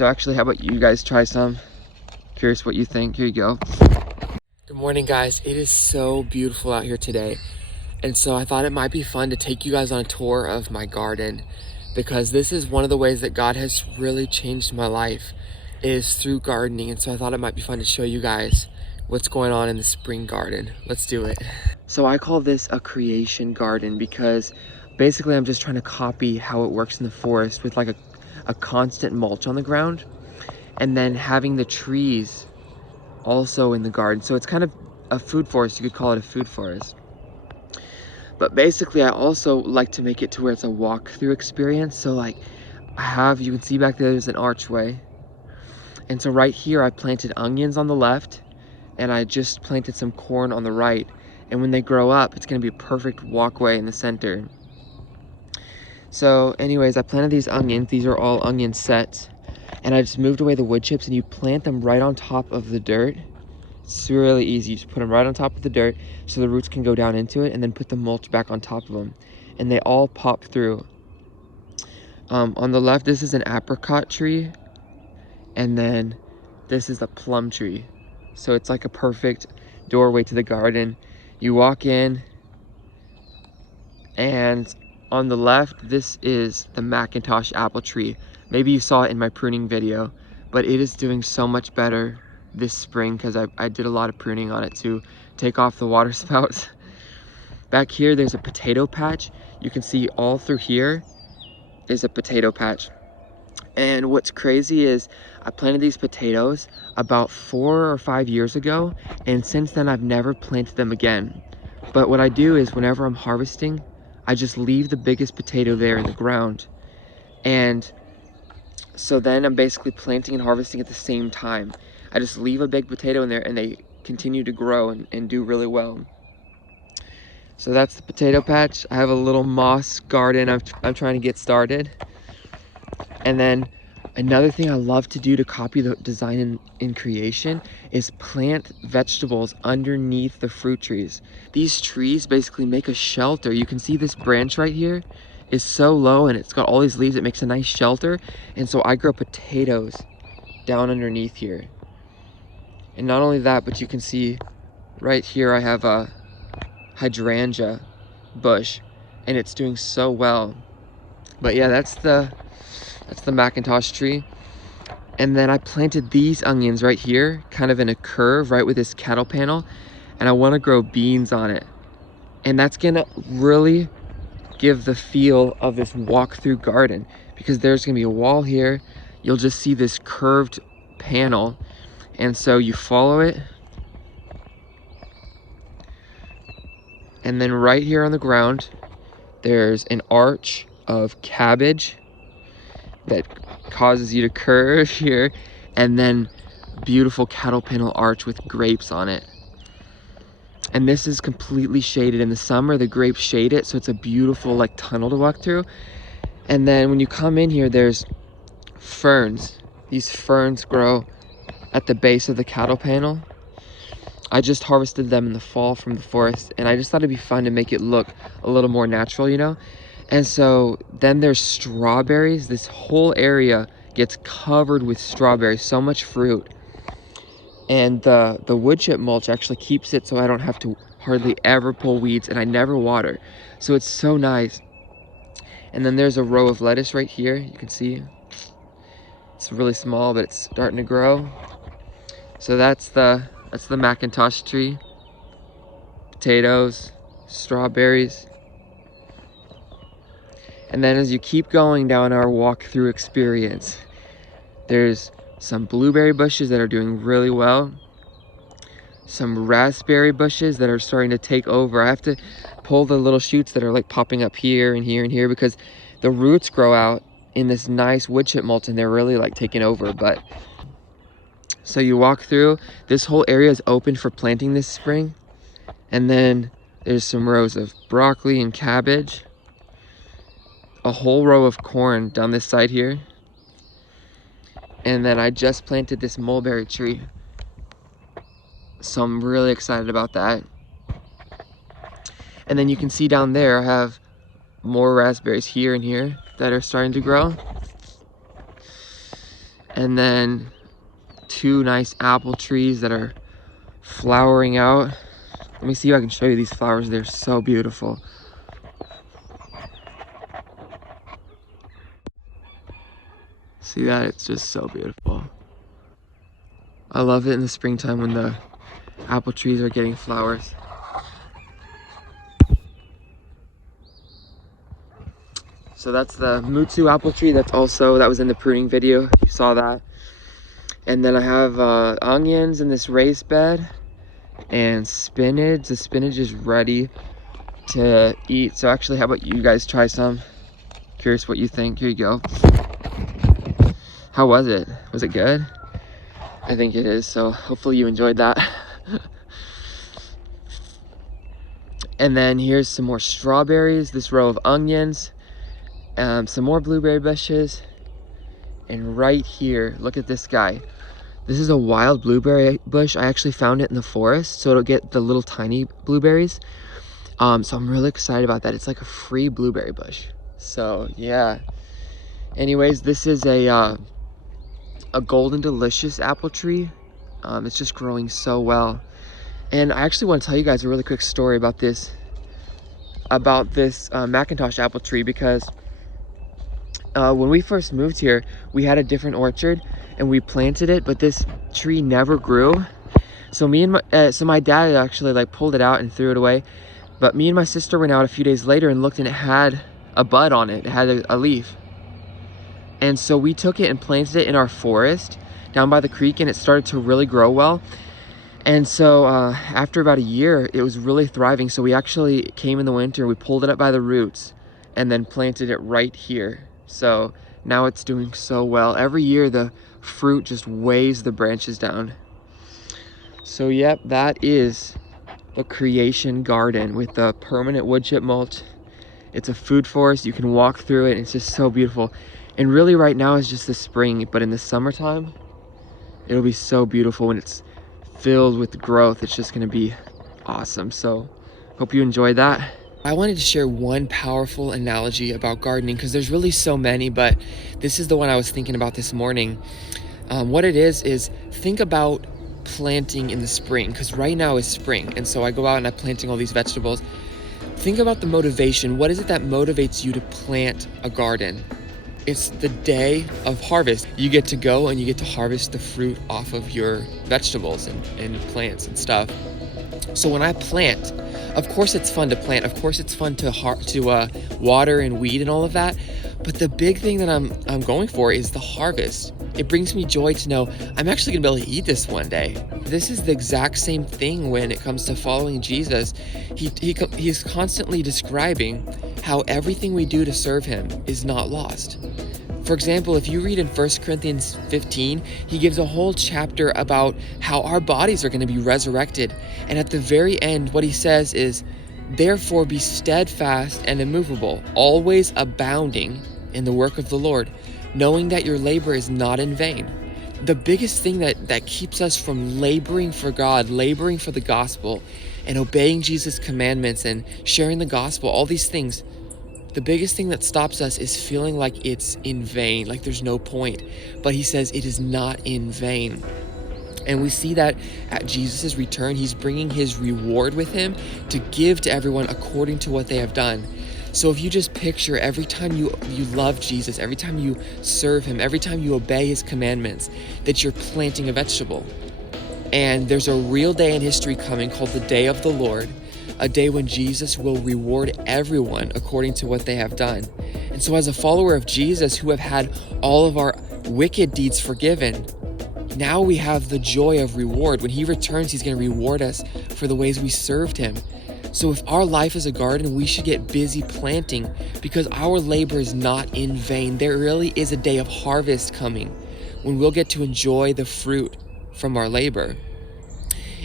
So actually, how about you guys try some? Curious what you think. Here you go. Good morning, guys. It is so beautiful out here today. And so I thought it might be fun to take you guys on a tour of my garden, because this is one of the ways that God has really changed my life, is through gardening. And so I thought it might be fun to show you guys what's going on in the spring garden. Let's do it. So I call this a creation garden because basically I'm just trying to copy how it works in the forest with like a constant mulch on the ground, and then having the trees also in the garden. So it's kind of a food forest. You could call it a food forest. But basically I also like to make it to where it's a walk-through experience. So like you can see back there, there's an archway. And so right here I planted onions on the left, and I just planted some corn on the right. And when they grow up, it's gonna be a perfect walkway in the center. So anyways, I planted these onions. These are all onion sets. And I just moved away the wood chips, and you plant them right on top of the dirt. It's really easy. You just put them right on top of the dirt so the roots can go down into it, and then put the mulch back on top of them. And they all pop through. On the left, this is an apricot tree. And then this is a plum tree. So it's like a perfect doorway to the garden. You walk in, and on the left, this is the Macintosh Apple tree. Maybe you saw it in my pruning video, but it is doing so much better this spring because I did a lot of pruning on it to take off the water spouts. Back here, there's a potato patch. You can see all through here is a potato patch. And what's crazy is I planted these potatoes about 4 or 5 years ago, and since then I've never planted them again. But what I do is whenever I'm harvesting, I just leave the biggest potato there in the ground. And so then I'm basically planting and harvesting at the same time. I just leave a big potato in there, and they continue to grow and do really well. So that's the potato patch. I have a little moss garden I'm trying to get started. And then another thing I love to do to copy the design in creation is plant vegetables underneath the fruit trees. These trees basically make a shelter. You can see this branch right here is so low, and it's got all these leaves. It makes a nice shelter. And so I grow potatoes down underneath here. And not only that, but you can see right here I have a hydrangea bush, and it's doing so well. But yeah, that's the Macintosh tree. And then I planted these onions right here, kind of in a curve, right with this cattle panel, and I want to grow beans on it. And that's gonna really give the feel of this walk-through garden, because there's gonna be a wall here. You'll just see this curved panel, and so you follow it, and then right here on the ground there's an arch of cabbage that causes you to curve here, and then beautiful cattle panel arch with grapes on it. And this is completely shaded. In the summer, the grapes shade it, so it's a beautiful like tunnel to walk through. And then when you come in here, there's ferns. These ferns grow at the base of the cattle panel. I just harvested them in the fall from the forest, and I just thought it'd be fun to make it look a little more natural, you know? And so then there's strawberries. This whole area gets covered with strawberries, so much fruit. And the wood chip mulch actually keeps it so I don't have to hardly ever pull weeds, and I never water. So it's so nice. And then there's a row of lettuce right here. You can see it's really small, but it's starting to grow. So that's the Macintosh tree. Potatoes, strawberries. And then as you keep going down our walk-through experience, there's some blueberry bushes that are doing really well. Some raspberry bushes that are starting to take over. I have to pull the little shoots that are like popping up here and here and here, because the roots grow out in this nice wood chip mulch, and they're really like taking over. But so you walk through, this whole area is open for planting this spring. And then there's some rows of broccoli and cabbage. A whole row of corn down this side here. And then I just planted this mulberry tree, so I'm really excited about that. And then you can see down there I have more raspberries here and here that are starting to grow. And then 2 nice apple trees that are flowering out. Let me see if I can show you these flowers. They're so beautiful. See that? It's just so beautiful. I love it in the springtime when the apple trees are getting flowers. So that's the Mutsu apple tree. That was in the pruning video. You saw that. And then I have onions in this raised bed and spinach. The spinach is ready to eat. So actually, how about you guys try some? Curious what you think. Here you go. How was it? Was it good? I think it is. So hopefully you enjoyed that. And then here's some more strawberries. This row of onions. Some more blueberry bushes. And right here, look at this guy. This is a wild blueberry bush. I actually found it in the forest, so it'll get the little tiny blueberries. So I'm really excited about that. It's like a free blueberry bush. So yeah. Anyways, this is a golden delicious apple tree. It's just growing so well. And I actually want to tell you guys a really quick story about this Macintosh apple tree, because when we first moved here, we had a different orchard and we planted it, but this tree never grew. So my dad actually like pulled it out and threw it away. But me and my sister went out a few days later and looked, and it had a bud on it. It had a leaf. And so we took it and planted it in our forest down by the creek, and it started to really grow well. And so after about a year, it was really thriving. So we actually came in the winter, we pulled it up by the roots and then planted it right here. So now it's doing so well. Every year the fruit just weighs the branches down. So yep, that is the creation garden with the permanent wood chip mulch. It's a food forest. You can walk through it. It's just so beautiful. And really right now is just the spring, but in the summertime, it'll be so beautiful when it's filled with growth. It's just gonna be awesome. So hope you enjoyed that. I wanted to share one powerful analogy about gardening, because there's really so many, but this is the one I was thinking about this morning. What it is think about planting in the spring, because right now is spring, and so I go out and I'm planting all these vegetables. Think about the motivation. What is it that motivates you to plant a garden? It's the day of harvest. You get to go and you get to harvest the fruit off of your vegetables and plants and stuff. So when I plant, of course it's fun to plant. Of course it's fun to water and weed and all of that. But the big thing that I'm going for is the harvest. It brings me joy to know I'm actually gonna be able to eat this one day. This is the exact same thing when it comes to following Jesus. He's constantly describing how everything we do to serve him is not lost. For example, if you read in 1 Corinthians 15, he gives a whole chapter about how our bodies are going to be resurrected. And at the very end, what he says is, therefore be steadfast and immovable, always abounding in the work of the Lord, knowing that your labor is not in vain. The biggest thing that keeps us from laboring for God, laboring for the gospel, and obeying Jesus' commandments and sharing the gospel, all these things, the biggest thing that stops us is feeling like it's in vain, like there's no point. But he says it is not in vain. And we see that at Jesus' return, he's bringing his reward with him to give to everyone according to what they have done. So if you just picture every time you love Jesus, every time you serve him, every time you obey his commandments, that you're planting a vegetable. And there's a real day in history coming called the Day of the Lord, a day when Jesus will reward everyone according to what they have done. And so as a follower of Jesus who have had all of our wicked deeds forgiven, now we have the joy of reward. When he returns, he's going to reward us for the ways we served him. So if our life is a garden, we should get busy planting, because our labor is not in vain. There really is a day of harvest coming when we'll get to enjoy the fruit from our labor.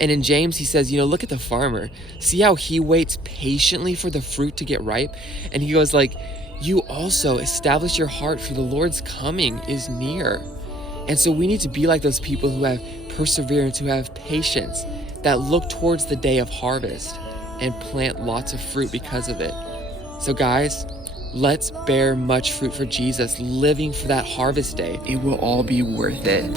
And in James, he says, look at the farmer. See how he waits patiently for the fruit to get ripe? And he goes like, you also establish your heart, for the Lord's coming is near. And so we need to be like those people who have perseverance, who have patience, that look towards the day of harvest and plant lots of fruit because of it. So guys, Let's bear much fruit for Jesus, living for that harvest day. It will all be worth it.